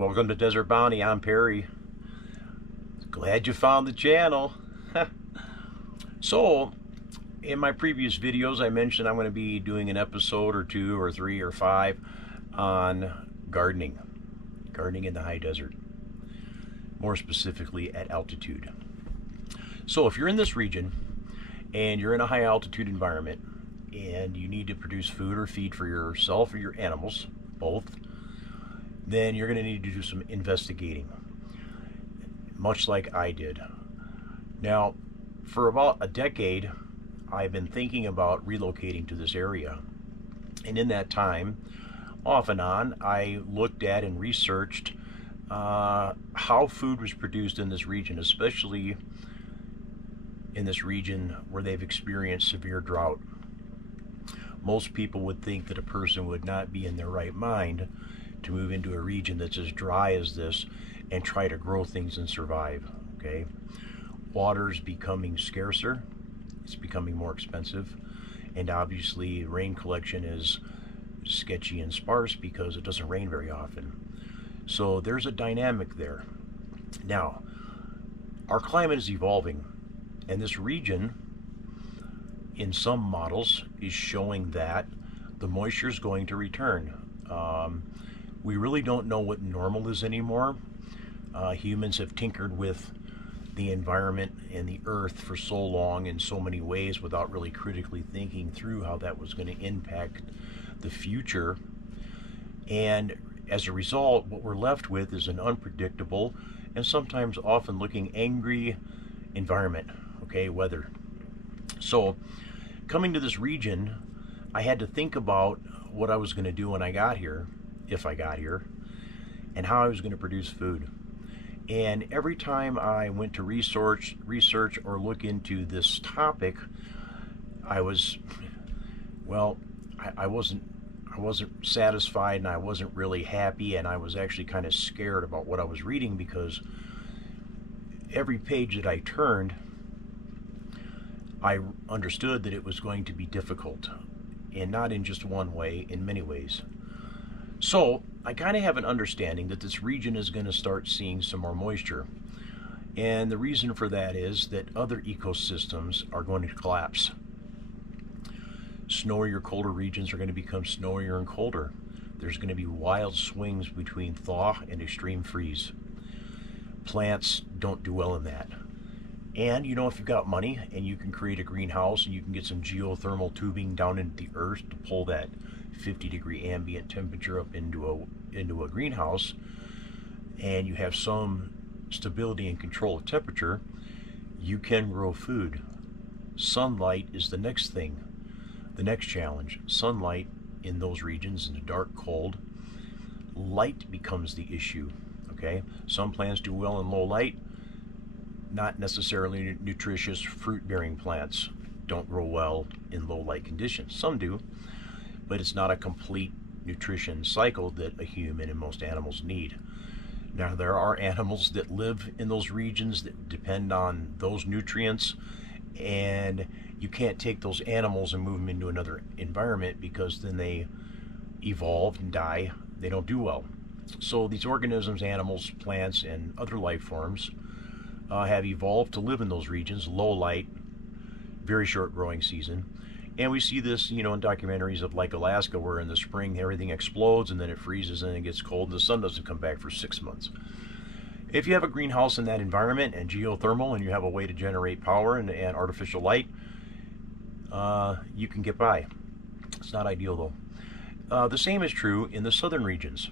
Welcome to Desert Bounty. I'm Perry. Glad you found the channel. So, in my previous videos, I mentioned I'm going to be doing an episode or 2 or 3 or 5 on gardening in the high desert, more specifically at altitude. So if you're in this region and you're in a high altitude environment and you need to produce food or feed for yourself or your animals, both, then you're going to need to do some investigating, much like I did. Now, for about a decade, I've been thinking about relocating to this area. And in that time, off and on, I looked at and researched how food was produced in this region, especially in this region where they've experienced severe drought. Most people would think that a person would not be in their right mind to move into a region that's as dry as this and try to grow things and survive. Okay, water's becoming scarcer, it's becoming more expensive, and obviously rain collection is sketchy and sparse because it doesn't rain very often. So there's a dynamic there. Now, our climate is evolving, and this region in some models is showing that the moisture is going to return. We really don't know what normal is anymore. Humans have tinkered with the environment and the earth for so long in so many ways without really critically thinking through how that was going to impact the future. And as a result, what we're left with is an unpredictable and sometimes often looking angry environment, okay, weather. So coming to this region, I had to think about what I was going to do when I got here, if I got here, and how I was going to produce food. And every time I went to research or look into this topic, I wasn't satisfied, and I wasn't really happy, and I was actually kind of scared about what I was reading, because every page that I turned, I understood that it was going to be difficult, and not in just one way, in many ways. So I kind of have an understanding that this region is going to start seeing some more moisture. And the reason for that is that other ecosystems are going to collapse. Snowier, colder regions are going to become snowier and colder. There's going to be wild swings between thaw and extreme freeze. Plants don't do well in that. And you know, if you've got money and you can create a greenhouse and you can get some geothermal tubing down into the earth to pull that 50-degree ambient temperature up into a greenhouse, and you have some stability and control of temperature, you can grow food. Sunlight is the next thing, the next challenge. Sunlight in those regions, in the dark, cold, light becomes the issue. Okay, some plants do well in low light. Not necessarily nutritious fruit-bearing plants don't grow well in low light conditions. Some do, but it's not a complete nutrition cycle that a human and most animals need. Now, there are animals that live in those regions that depend on those nutrients, and you can't take those animals and move them into another environment, because then they evolve and die. They don't do well. So these organisms, animals, plants, and other life forms have evolved to live in those regions, low light, very short growing season. And we see this, you know, in documentaries of like Alaska, where in the spring everything explodes and then it freezes and it gets cold and the sun doesn't come back for 6 months. If you have a greenhouse in that environment and geothermal, and you have a way to generate power and artificial light, you can get by. It's not ideal though. The same is true in the southern regions.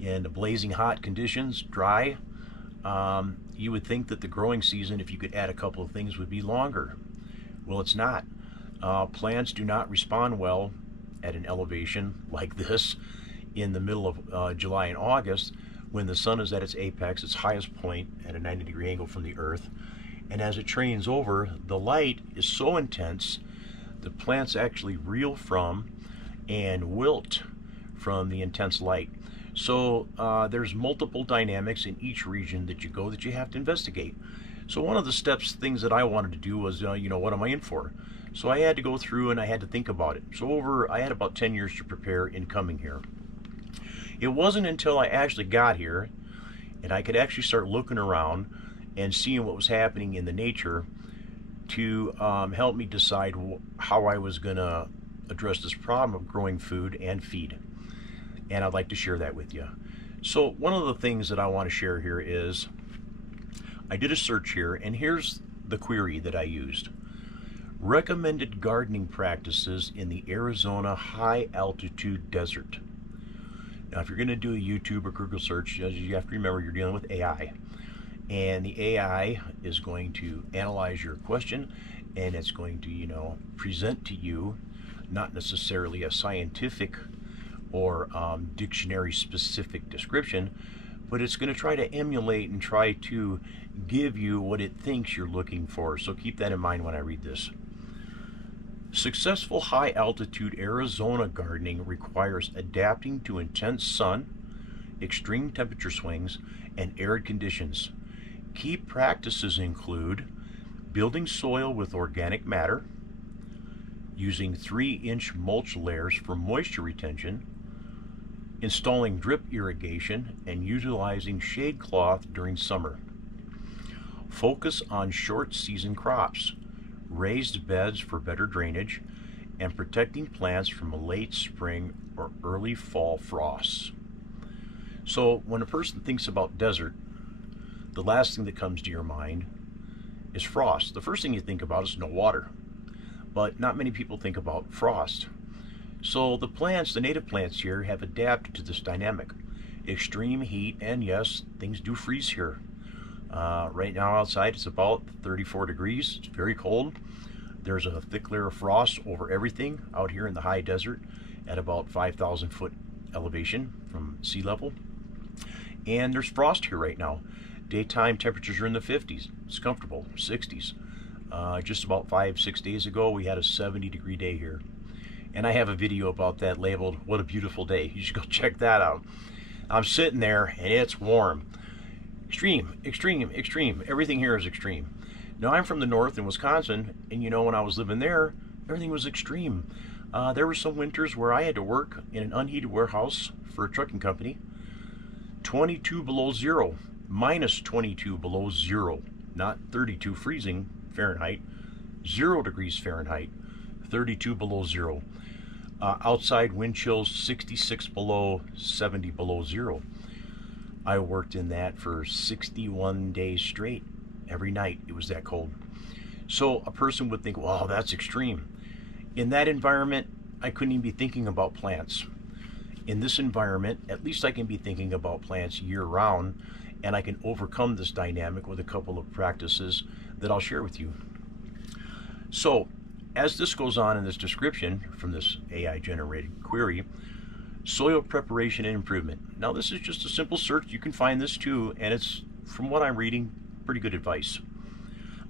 In the blazing hot conditions, dry, you would think that the growing season, if you could add a couple of things, would be longer. Well, it's not. Plants do not respond well at an elevation like this in the middle of July and August, when the sun is at its apex, its highest point at a 90-degree angle from the earth. And as it trains over, the light is so intense, the plants actually reel from and wilt from the intense light. So there's multiple dynamics in each region that you go that you have to investigate. So one of the things that I wanted to do was, you know, what am I in for? So I had to go through and I had to think about it. So I had about 10 years to prepare in coming here. It wasn't until I actually got here and I could actually start looking around and seeing what was happening in the nature to help me decide how I was going to address this problem of growing food and feed. And I'd like to share that with you. So one of the things that I want to share here is I did a search here, and here's the query that I used. Recommended gardening practices in the Arizona high altitude desert. Now, if you're going to do a YouTube or Google search, you have to remember you're dealing with AI. And the AI is going to analyze your question, and it's going to, present to you not necessarily a scientific or dictionary specific description, but it's going to try to emulate and try to give you what it thinks you're looking for. So keep that in mind when I read this. Successful high altitude Arizona gardening requires adapting to intense sun, extreme temperature swings, and arid conditions. Key practices include building soil with organic matter, using 3-inch mulch layers for moisture retention, installing drip irrigation, and utilizing shade cloth during summer. Focus on short season crops, raised beds for better drainage, and protecting plants from late spring or early fall frosts. So when a person thinks about desert, the last thing that comes to your mind is frost. The first thing you think about is no water, but not many people think about frost. So the plants, the native plants here, have adapted to this dynamic. Extreme heat, and yes, things do freeze here. Right now outside it's about 34 degrees. It's very cold. There's a thick layer of frost over everything out here in the high desert at about 5,000 foot elevation from sea level. And there's frost here right now. Daytime temperatures are in the 50s. It's comfortable, 60s. Just about 5-6 days ago we had a 70-degree day here. And I have a video about that labeled, "What a Beautiful Day." You should go check that out. I'm sitting there and it's warm. Extreme, extreme, extreme. Everything here is extreme. Now, I'm from the north in Wisconsin, and when I was living there, everything was extreme. There were some winters where I had to work in an unheated warehouse for a trucking company. 22 below zero, minus 22 below zero, not 32 freezing Fahrenheit, 0 degrees Fahrenheit, 32 below zero. Outside wind chills 66 below, 70 below zero. I worked in that for 61 days straight. Every night it was that cold. So a person would think, wow, that's extreme. In that environment, I couldn't even be thinking about plants. In this environment, at least I can be thinking about plants year round, and I can overcome this dynamic with a couple of practices that I'll share with you. So as this goes on in this description from this AI generated query, soil preparation and improvement. Now this is just a simple search. You can find this too, and it's, from what I'm reading, pretty good advice.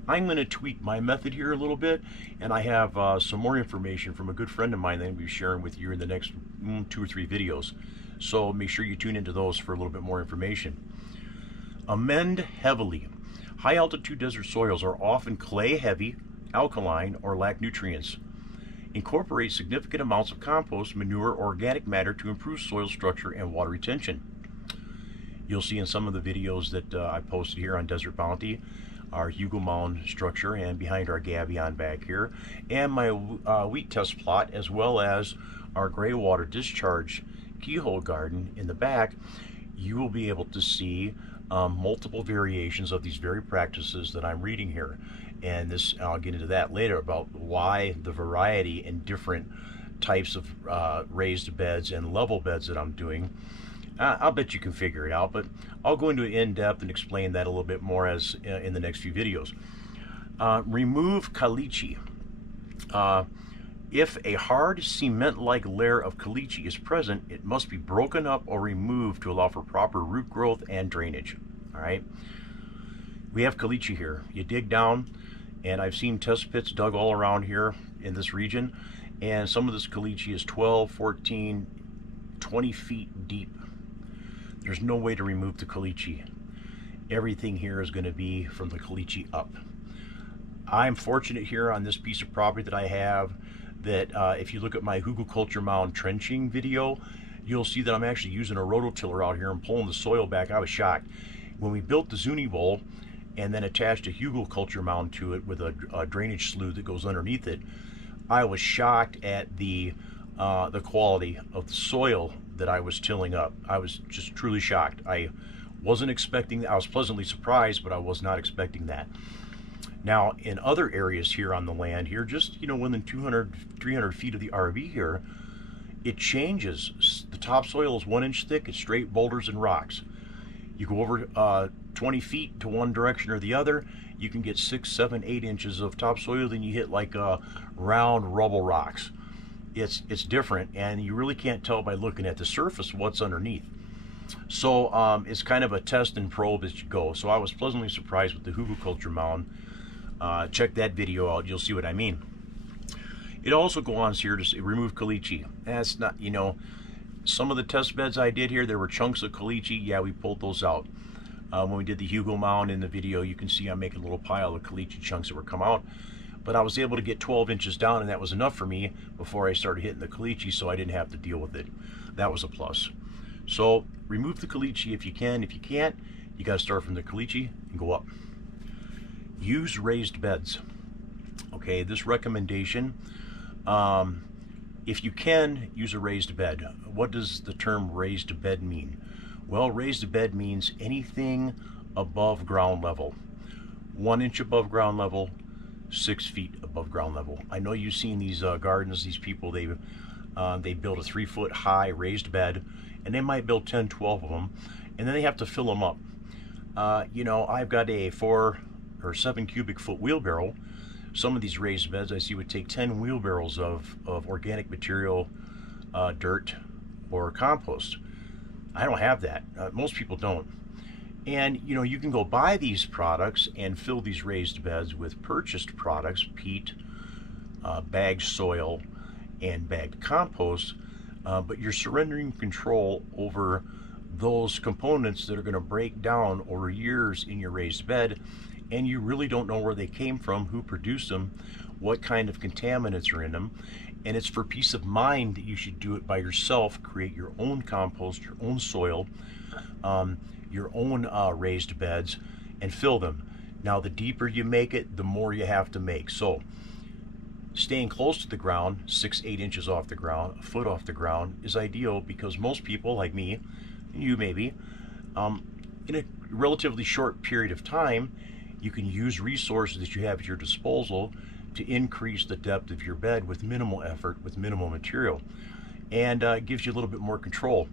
I'm going to tweak my method here a little bit, and I have some more information from a good friend of mine that I'm going to be sharing with you in the next 2 or 3 videos. So make sure you tune into those for a little bit more information. Amend heavily. High altitude desert soils are often clay heavy, alkaline, or lack nutrients. Incorporate significant amounts of compost, manure, or organic matter to improve soil structure and water retention. You'll see in some of the videos that I posted here on Desert Bounty our Hugo Mound structure, and behind our gabion back here, and my wheat test plot, as well as our gray water discharge keyhole garden in the back. You will be able to see multiple variations of these very practices that I'm reading here. And this, I'll get into that later about why the variety in different types of raised beds and level beds that I'm doing. I'll bet you can figure it out, but I'll go into in-depth and explain that a little bit more as in the next few videos. Remove caliche. If a hard cement-like layer of caliche is present, it must be broken up or removed to allow for proper root growth and drainage. All right. We have caliche here. You dig down, and I've seen test pits dug all around here in this region, and some of this caliche is 12, 14, 20 feet deep. There's no way to remove the caliche. Everything here is going to be from the caliche up. I'm fortunate here on this piece of property that I have that if you look at my hugelkultur mound trenching video, you'll see that I'm actually using a rototiller out here and pulling the soil back. I was shocked. When we built the Zuni bowl and then attached a hugelkultur mound to it with a drainage slough that goes underneath it, I was shocked at the quality of the soil that I was tilling up. I was just truly shocked. I wasn't expecting that. I was pleasantly surprised, but I was not expecting that. Now, in other areas here on the land here, just, within 200, 300 feet of the RV here, it changes. The topsoil is 1 inch thick. It's straight boulders and rocks. You go over 20 feet to one direction or the other, you can get 6, 7, 8 inches of topsoil. Then you hit like round rubble rocks. It's different, and you really can't tell by looking at the surface what's underneath. So it's kind of a test and probe as you go. So I was pleasantly surprised with the hugelkultur mound. Check that video out. You'll see what I mean. It also goes on here to say remove caliche. That's not, some of the test beds I did here, there were chunks of caliche. Yeah, we pulled those out. When we did the hugel mound in the video, you can see I'm making a little pile of caliche chunks that were come out. But I was able to get 12 inches down, and that was enough for me before I started hitting the caliche, so I didn't have to deal with it. That was a plus. So remove the caliche if you can. If you can't, you got to start from the caliche and go up. Use raised beds. Okay, this recommendation, if you can, use a raised bed. What does the term raised bed mean? Well, raised bed means anything above ground level. 1 inch above ground level, 6 feet above ground level. I know you've seen these gardens, these people, they build a 3 foot high raised bed, and they might build 10, 12 of them, and then they have to fill them up. I've got a 4 or 7 cubic foot wheelbarrow. Some of these raised beds I see would take 10 wheelbarrows of organic material, dirt, or compost. I don't have that. Most people don't. And you can go buy these products and fill these raised beds with purchased products, peat, bagged soil, and bagged compost, but you're surrendering control over those components that are going to break down over years in your raised bed, and you really don't know where they came from, who produced them, what kind of contaminants are in them. And it's for peace of mind that you should do it by yourself. Create your own compost, your own soil, your own raised beds, and fill them. Now, the deeper you make it, the more you have to make. So staying close to the ground, 6, 8 inches off the ground, a foot off the ground, is ideal, because most people like me, you maybe, in a relatively short period of time, you can use resources that you have at your disposal to increase the depth of your bed with minimal effort, with minimal material, and it gives you a little bit more control.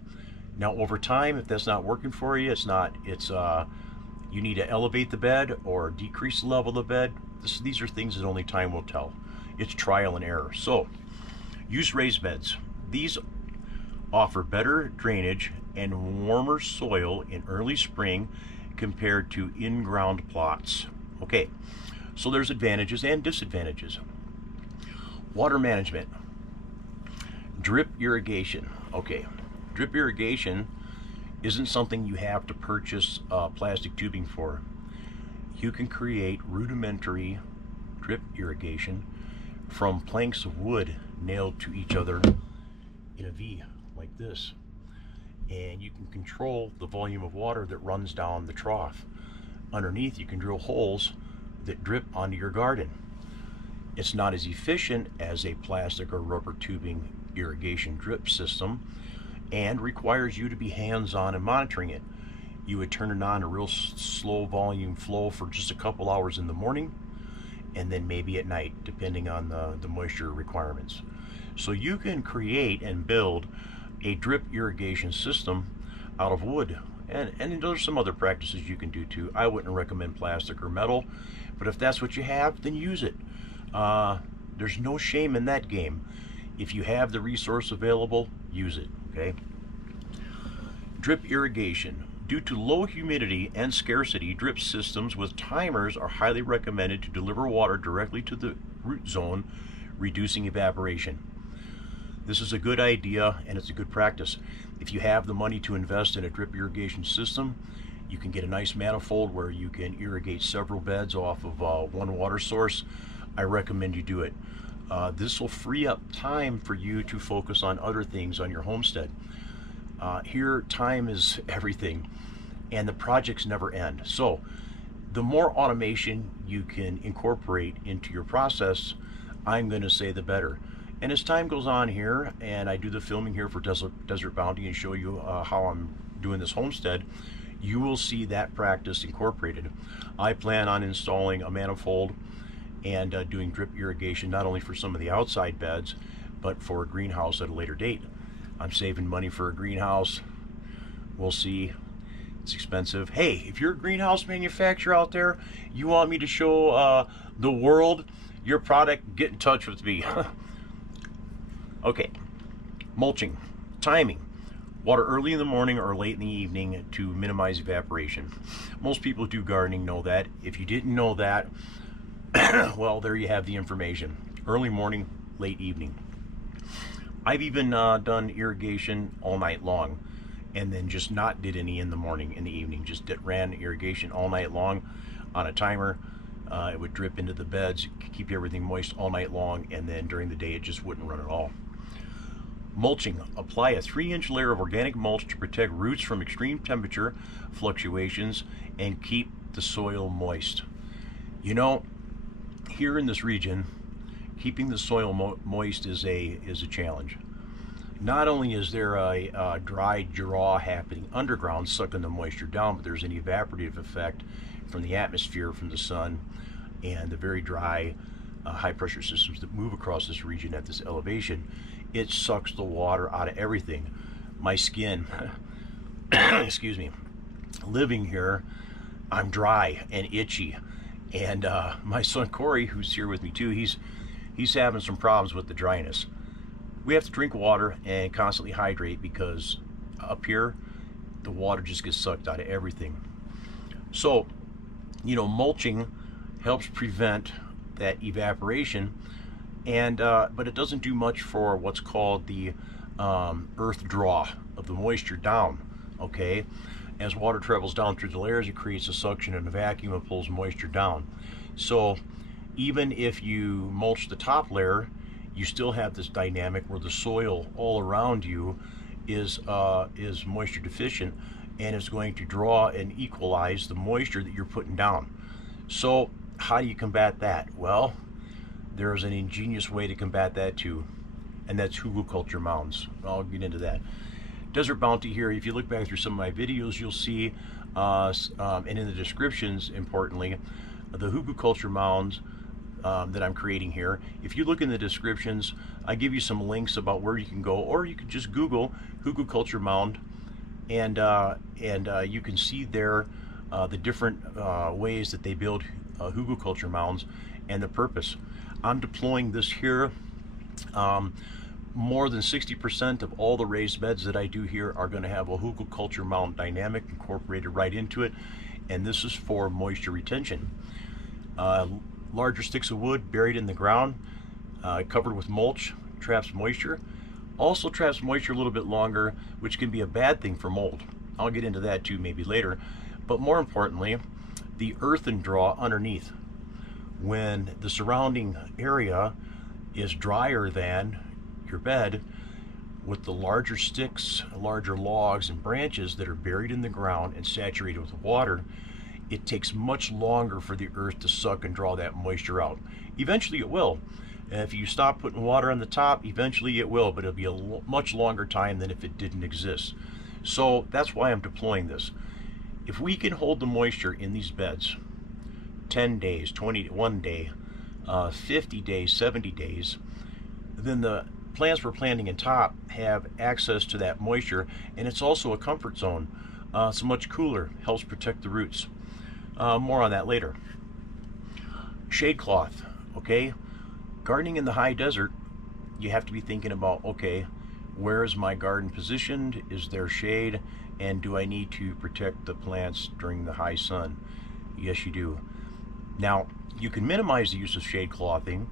Now, over time, if that's not working for you, you need to elevate the bed or decrease the level of the bed. These are things that only time will tell. It's trial and error. So use raised beds. These offer better drainage and warmer soil in early spring compared to in-ground plots. Okay, so there's advantages and disadvantages. Water management. Drip irrigation. Okay, drip irrigation isn't something you have to purchase plastic tubing for. You can create rudimentary drip irrigation from planks of wood nailed to each other in a V like this. And you can control the volume of water that runs down the trough. Underneath, you can drill holes that drip onto your garden. It's not as efficient as a plastic or rubber tubing irrigation drip system, and requires you to be hands-on and monitoring it. You would turn it on a real slow volume flow for just a couple hours in the morning, and then maybe at night, depending on the moisture requirements. So you can create and build a drip irrigation system out of wood, and there's some other practices you can do too. I wouldn't recommend plastic or metal, but if that's what you have, then use it. There's no shame in that game. If you have the resource available, use it. Okay. Drip irrigation. Due to low humidity and scarcity, drip systems with timers are highly recommended to deliver water directly to the root zone, reducing evaporation. This is a good idea, and it's a good practice. If you have the money to invest in a drip irrigation system, you can get a nice manifold where you can irrigate several beds off of one water source. I recommend you do it. This will free up time for you to focus on other things on your homestead. Here, time is everything, and the projects never end. So the more automation you can incorporate into your process, I'm going to say the better. And as time goes on here, and I do the filming here for Desert Bounty and show you how I'm doing this homestead, you will see that practice incorporated. I plan on installing a manifold and doing drip irrigation, not only for some of the outside beds, but for a greenhouse at a later date. I'm saving money for a greenhouse. We'll see. It's expensive. Hey, if you're a greenhouse manufacturer out there, you want me to show the world your product, get in touch with me. Okay, mulching, timing. Water early in the morning or late in the evening to minimize evaporation. Most people who do gardening know that. If you didn't know that, well, there you have the information. Early morning, late evening. I've even done irrigation all night long, and then just not did any in the morning, in the evening. Just ran irrigation all night long on a timer. It would drip into the beds, keep everything moist all night long, and then during the day it just wouldn't run at all. Mulching. Apply a 3-inch layer of organic mulch to protect roots from extreme temperature fluctuations and keep the soil moist. You know, here in this region, keeping the soil moist is a challenge. Not only is there a dry draw happening underground, sucking the moisture down, but there's an evaporative effect from the atmosphere, from the sun, and the very dry high pressure systems that move across this region at this elevation. It sucks the water out of everything. My skin, excuse me, living here, I'm dry and itchy. And my son Corey, who's here with me too, he's having some problems with the dryness. We have to drink water and constantly hydrate because up here, the water just gets sucked out of everything. So, you know, mulching helps prevent that evaporation, and but it doesn't do much for what's called the earth draw of the moisture down. Okay, as water travels down through the layers, it creates a suction and a vacuum and pulls moisture down. So even if you mulch the top layer, you still have this dynamic where the soil all around you is moisture deficient, and is going to draw and equalize the moisture that you're putting down. So how do you combat that? Well, there's an ingenious way to combat that too, and that's hugelkultur mounds. I'll get into that. Desert Bounty here, if you look back through some of my videos, you'll see, and in the descriptions, importantly, the hugelkultur mounds that I'm creating here. If you look in the descriptions, I give you some links about where you can go, or you can just Google hugelkultur mound, and you can see there the different ways that they build hugelkultur mounds and the purpose. I'm deploying this here. More than 60% of all the raised beds that I do here are going to have a hugelkultur mound dynamic incorporated right into it, and this is for moisture retention. Larger sticks of wood buried in the ground, covered with mulch, traps moisture. Also traps moisture a little bit longer, which can be a bad thing for mold. I'll get into that too maybe later. But more importantly, the earthen draw underneath. When the surrounding area is drier than your bed, with the larger sticks, larger logs and branches that are buried in the ground and saturated with water, it takes much longer for the earth to suck and draw that moisture out. Eventually it will. And if you stop putting water on the top, eventually it will, but it'll be a much longer time than if it didn't exist. So that's why I'm deploying this. If we can hold the moisture in these beds 10 days, 21 day, 50 days, 70 days, then the plants we're planting in top have access to that moisture, and it's also a comfort zone. It's much cooler, helps protect the roots. More on that later. Shade cloth, okay? Gardening in the high desert, you have to be thinking about, okay, where is my garden positioned? Is there shade? And do I need to protect the plants during the high sun? Yes, you do. Now, you can minimize the use of shade clothing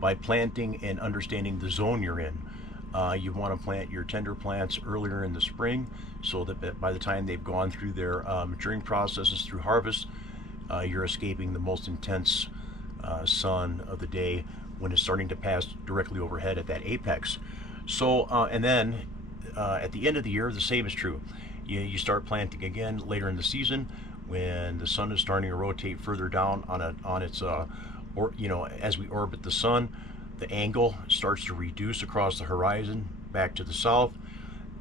by planting and understanding the zone you're in. You want to plant your tender plants earlier in the spring so that by the time they've gone through their maturing processes through harvest, you're escaping the most intense sun of the day when it's starting to pass directly overhead at that apex. So, and then at the end of the year, the same is true. You start planting again later in the season when the sun is starting to rotate further down on its or as we orbit the sun, the angle starts to reduce across the horizon back to the south,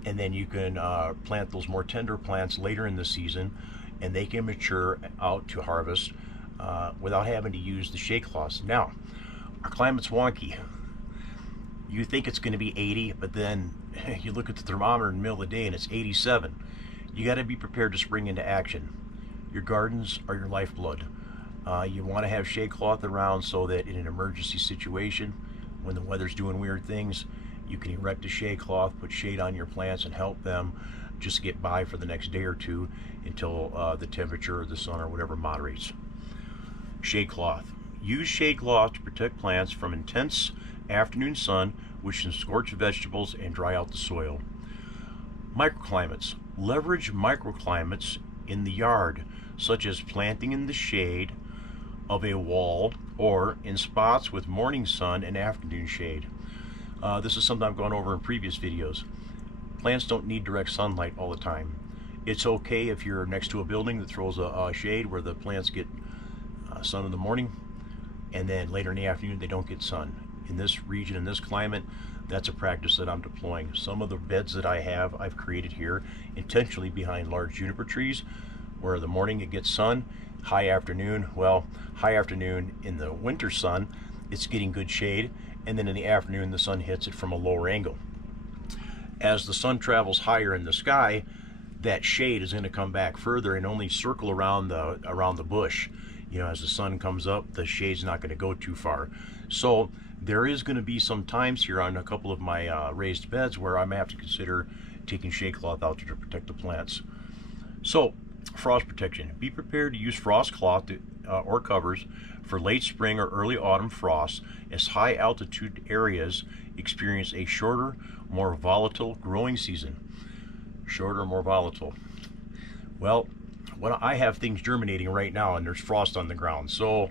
and then you can plant those more tender plants later in the season, and they can mature out to harvest without having to use the shade cloths. Now, our climate's wonky. You think it's going to be 80, but then you look at the thermometer in the middle of the day and it's 87. You got to be prepared to spring into action. Your gardens are your lifeblood. You want to have shade cloth around so that in an emergency situation, when the weather's doing weird things, you can erect a shade cloth, put shade on your plants, and help them just get by for the next day or two until the temperature or the sun or whatever moderates. Shade cloth. Use shade cloth to protect plants from intense afternoon sun, which can scorch vegetables and dry out the soil. Microclimates. Leverage microclimates in the yard, such as planting in the shade of a wall or in spots with morning sun and afternoon shade. This is something I've gone over in previous videos. Plants don't need direct sunlight all the time. It's okay if you're next to a building that throws a shade where the plants get sun in the morning, and then later in the afternoon they don't get sun. In this region, in this climate, that's a practice that I'm deploying. Some of the beds that I've created here intentionally behind large juniper trees, where the morning it gets sun, high afternoon in the winter sun, it's getting good shade, and then in the afternoon the sun hits it from a lower angle. As the sun travels higher in the sky, that shade is going to come back further and only circle around the bush. As the sun comes up, the shade's not going to go too far. So there is going to be some times here on a couple of my raised beds where I may have to consider taking shade cloth out to protect the plants. So, frost protection. Be prepared to use frost cloth or covers for late spring or early autumn frosts, as high altitude areas experience a shorter, more volatile growing season. Shorter, more volatile. Well, I have things germinating right now and there's frost on the ground. So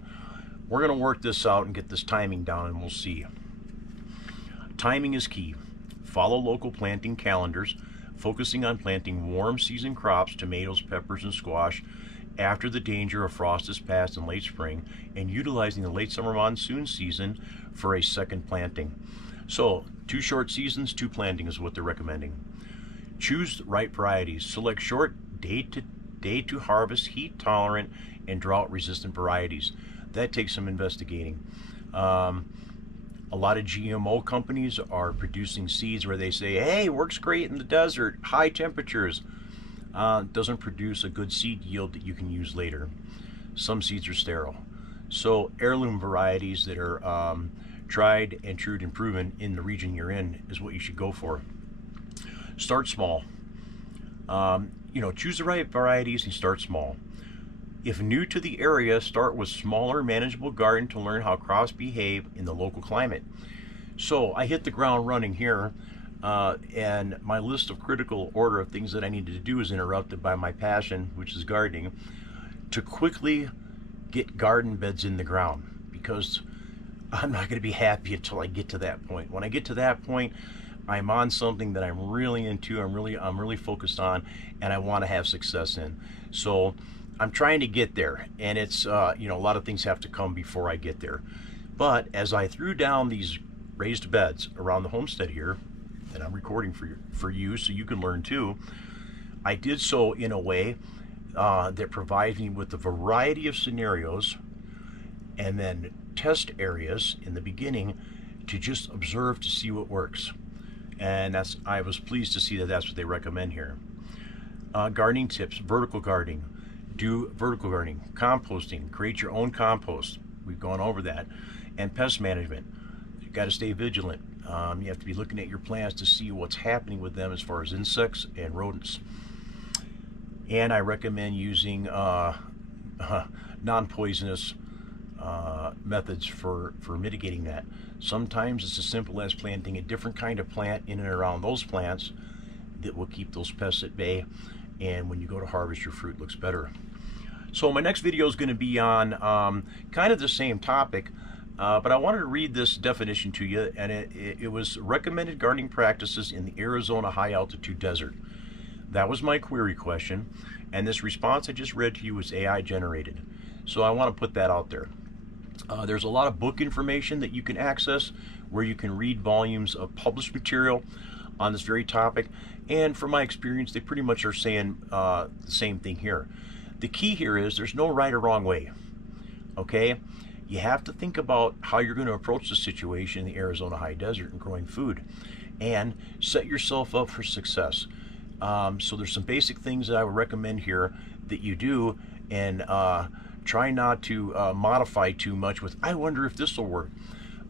we're going to work this out and get this timing down, and we'll see. Timing is key. Follow local planting calendars, focusing on planting warm season crops, tomatoes, peppers, and squash, after the danger of frost is past in late spring, and utilizing the late summer monsoon season for a second planting. So 2 short seasons, 2 planting is what they're recommending. Choose the right varieties. Select short day to harvest, heat tolerant, and drought resistant varieties. That takes some investigating. A lot of GMO companies are producing seeds where they say, hey, works great in the desert, high temperatures. Doesn't produce a good seed yield that you can use later. Some seeds are sterile. So heirloom varieties that are tried and true and proven in the region you're in is what you should go for. Start small. Choose the right varieties and start small. If new to the area, start with smaller, manageable garden to learn how crops behave in the local climate. So I hit the ground running here, and my list of critical order of things that I needed to do is interrupted by my passion, which is gardening, to quickly get garden beds in the ground, because I'm not going to be happy until I get to that point. When I get to that point, I'm on something that I'm really into, I'm really focused on, and I want to have success in. So I'm trying to get there, and it's a lot of things have to come before I get there. But as I threw down these raised beds around the homestead here, and I'm recording for you so you can learn too, I did so in a way that provides me with a variety of scenarios, and then test areas in the beginning to just observe to see what works. And I was pleased to see that that's what they recommend here. Gardening tips: vertical gardening. Do vertical gardening, composting, create your own compost. We've gone over that. And pest management. You've got to stay vigilant. You have to be looking at your plants to see what's happening with them as far as insects and rodents. And I recommend using non-poisonous methods for mitigating that. Sometimes it's as simple as planting a different kind of plant in and around those plants that will keep those pests at bay, and when you go to harvest, your fruit looks better. So my next video is going to be on kind of the same topic, But I wanted to read this definition to you, and it was recommended gardening practices in the Arizona high altitude desert. That was my query question, and this response I just read to you was AI generated. So I want to put that out there. There's a lot of book information that you can access where you can read volumes of published material on this very topic, and from my experience they pretty much are saying the same thing here. The key here is there's no right or wrong way. Okay, you have to think about how you're going to approach the situation in the Arizona high desert and growing food, and set yourself up for success. So there's some basic things that I would recommend here that you do, and try not to modify too much with, I wonder if this will work.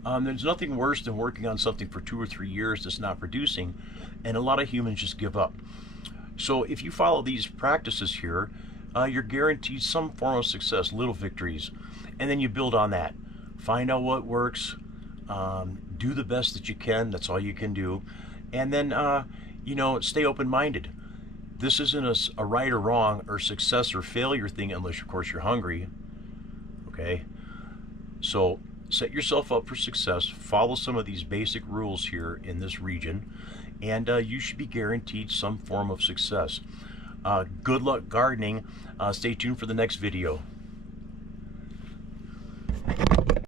There's nothing worse than working on something for 2 or 3 years that's not producing, and a lot of humans just give up. So if you follow these practices here, you're guaranteed some form of success, little victories, and then you build on that. Find out what works, do the best that you can, that's all you can do, and then stay open-minded. This isn't a right or wrong or success or failure thing, unless of course you're hungry. Okay, so set yourself up for success, follow some of these basic rules here in this region, and you should be guaranteed some form of success. Good luck gardening. Stay tuned for the next video.